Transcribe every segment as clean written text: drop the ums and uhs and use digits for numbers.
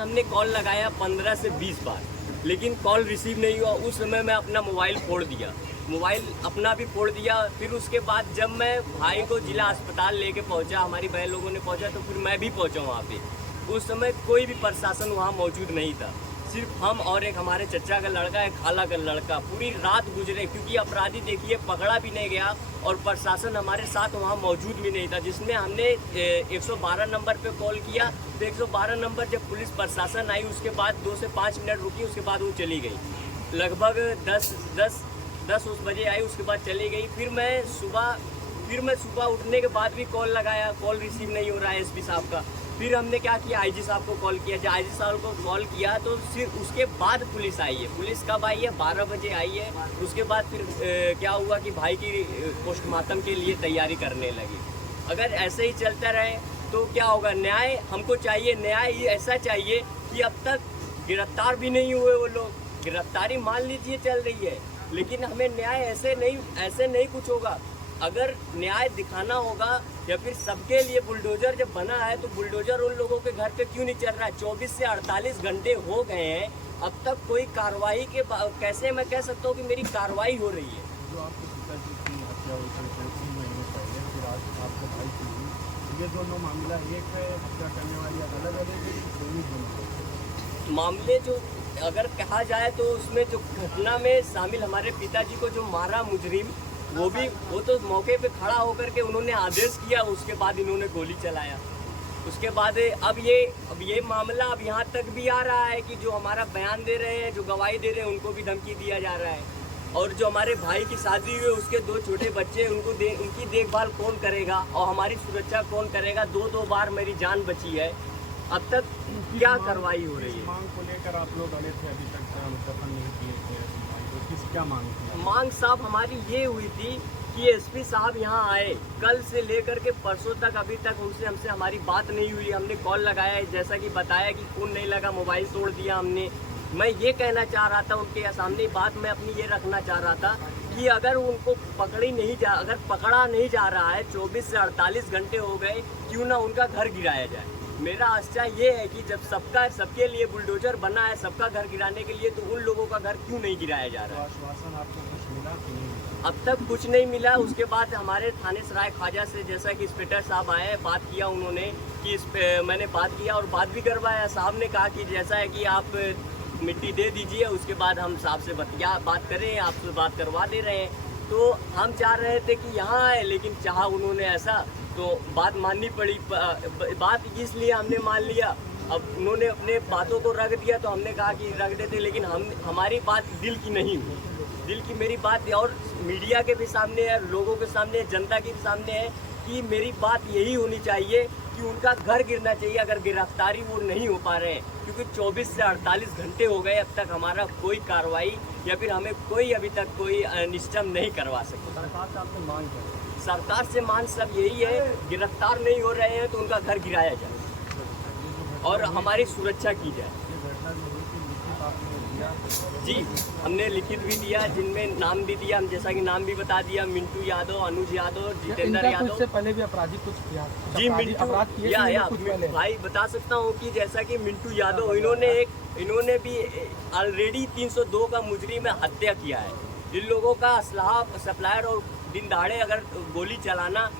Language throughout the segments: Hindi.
हमने कॉल लगाया 15 से 20 बार, लेकिन कॉल रिसीव नहीं हुआ। उस समय मैं अपना मोबाइल फोड़ दिया, मोबाइल अपना भी फोड़ दिया। फिर उसके बाद जब मैं भाई को जिला अस्पताल लेके पहुंचा, हमारी बहन लोगों ने पहुंचा, तो फिर मैं भी पहुंचा वहाँ पे। उस समय कोई भी प्रशासन वहाँ मौजूद नहीं था, सिर्फ हम और एक हमारे चचा का लड़का, एक खाला का लड़का। पूरी रात गुजरे क्योंकि अपराधी देखिए पकड़ा भी नहीं गया और प्रशासन हमारे साथ वहाँ मौजूद भी नहीं था। जिसमें हमने 112 नंबर पे कॉल किया, तो 112 नंबर जब पुलिस प्रशासन आई उसके बाद 2 से 5 मिनट रुकी, उसके बाद वो चली गई। लगभग 10 उस बजे आई, उसके बाद चली गई। फिर मैं सुबह उठने के बाद भी कॉल लगाया, कॉल रिसीव नहीं हो रहा है एसपी साहब का। फिर हमने क्या किया, आईजी साहब को कॉल किया। जब आईजी साहब को कॉल किया तो सिर्फ उसके बाद पुलिस आई है। पुलिस कब आई है? 12 बजे आई है। उसके बाद फिर क्या हुआ कि भाई की पोस्टमार्टम के लिए तैयारी करने लगी। अगर ऐसे ही चलता रहे तो क्या होगा? न्याय हमको चाहिए, न्याय ऐसा चाहिए कि अब तक गिरफ्तार भी नहीं हुए वो लोग। गिरफ्तारी मान लीजिए चल रही है, लेकिन हमें न्याय ऐसे नहीं कुछ होगा। अगर न्याय दिखाना होगा या फिर सबके लिए बुलडोजर जब बना है तो बुलडोजर उन लोगों के घर पे क्यों नहीं चल रहा है? 24 से 48 घंटे हो गए हैं, अब तक कोई कार्रवाई के कैसे मैं कह सकता हूँ कि मेरी कार्रवाई हो रही है? जो आपके पिताजी की हत्या हुई थी 3 महीने पहले, फिर आज आपके भाई की हुई, ये दोनों मामला एक है, हत्या करने वाली अलग अलग दोनों मामले जो अगर कहा जाए तो उसमें जो घटना में शामिल हमारे पिताजी को जो मारा मुजरिम, वो तो मौके पे खड़ा होकर के उन्होंने आदेश किया, उसके बाद इन्होंने गोली चलाया। उसके बाद अब ये मामला अब यहाँ तक भी आ रहा है कि जो हमारा बयान दे रहे हैं, जो गवाही दे रहे हैं, उनको भी धमकी दिया जा रहा है। और जो हमारे भाई की शादी हुई है, उसके 2 छोटे बच्चे, उनकी देखभाल कौन करेगा और हमारी सुरक्षा कौन करेगा? 2 बार मेरी जान बची है, अब तक क्या कार्रवाई हो रही है? मांग को लेकर आप लोग गए थे, अभी तक दफन नहीं किए थे, क्या मांग थी? मांग साहब हमारी ये हुई थी कि एसपी साहब यहाँ आए, कल से लेकर के परसों तक अभी तक हमसे हमारी बात नहीं हुई। हमने कॉल लगाया, जैसा कि बताया कि फोन नहीं लगा, मोबाइल तोड़ दिया हमने। मैं ये कहना चाह रहा था उनके सामने, बात मैं अपनी ये रखना चाह रहा था कि अगर उनको अगर पकड़ा नहीं जा रहा है, 24 से 48 घंटे हो गए, क्यों ना उनका घर गिराया जाए। मेरा आशा ये है कि जब सबके लिए बुलडोजर बना है, सबका घर गिराने के लिए, तो उन लोगों का घर क्यों नहीं गिराया जा रहा है? आश्वासन आपको कुछ मिला कि नहीं? अब तक कुछ नहीं मिला। उसके बाद हमारे थाने सराय ख्वाजा से जैसा कि इंस्पेक्टर साहब आए, बात किया उन्होंने कि मैंने बात किया और बात भी करवाया। साहब ने कहा कि जैसा है कि आप मिट्टी दे दीजिए, उसके बाद हम साहब से बात करें, आपसे बात करवा दे रहे हैं। तो हम चाह रहे थे कि यहाँ आए, लेकिन चाहा उन्होंने ऐसा, तो बात माननी पड़ी। बात इसलिए हमने मान लिया। अब उन्होंने अपने बातों को रख दिया तो हमने कहा कि रख देते, लेकिन हमारी बात दिल की नहीं हुई। दिल की मेरी बात और मीडिया के भी सामने है, लोगों के सामने, जनता के भी सामने है कि मेरी बात यही होनी चाहिए कि उनका घर गिरना चाहिए अगर गिरफ्तारी वो नहीं हो पा रहे हैं। क्योंकि 24 से 48 घंटे हो गए, अब तक हमारा कोई कार्रवाई या फिर हमें कोई अभी तक कोई निश्चय नहीं करवा सके। सरकार से आपसे मांग करें? सरकार से मांग सब यही है, गिरफ्तार नहीं हो रहे हैं तो उनका घर गिराया जाए और हमारी सुरक्षा की जाए। जी, हमने लिखित भी दिया, जिनमें नाम भी दिया, हम जैसा कि नाम भी बता दिया, मिंटू यादव, अनुज यादव, जितेंद्र यादव। इससे पहले भी अपराधी कुछ किया? जी, मिंटू भाई बता सकता हूँ कि जैसा कि मिंटू यादव, इन्होंने भी ऑलरेडी 302 का मुजरिम में हत्या किया है। इन लोगों का असलहा सप्लायर और दिन दहाड़े अगर गोली चलाना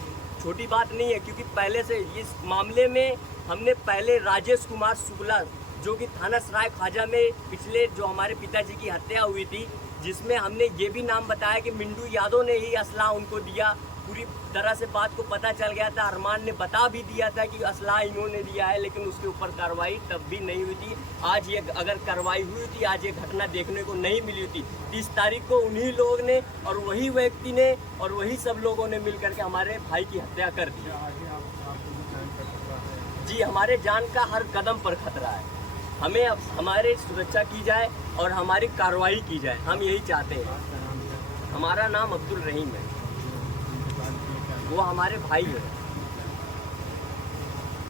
छोटी बात नहीं है, क्योंकि पहले से इस मामले में हमने पहले राजेश कुमार शुक्ला, जो कि थाना सराय ख्वाजा में पिछले जो हमारे पिताजी की हत्या हुई थी, जिसमें हमने ये भी नाम बताया कि मिंटू यादव ने ही असलहा उनको दिया। पूरी तरह से बात को पता चल गया था, अरमान ने बता भी दिया था कि असलहा इन्होंने दिया है, लेकिन उसके ऊपर कार्रवाई तब भी नहीं हुई थी। आज ये अगर कार्रवाई हुई थी, आज ये घटना देखने को नहीं मिली थी। 30 तारीख को उन्हीं लोग ने और वही व्यक्ति ने और वही सब लोगों ने मिलकर के हमारे भाई की हत्या कर दी। जी, हमारे जान का हर कदम पर खतरा है। हमें अब हमारी सुरक्षा की जाए और हमारी कार्रवाई की जाए, हम यही चाहते हैं। हमारा नाम अब्दुल रहीम है, वो हमारे भाई है।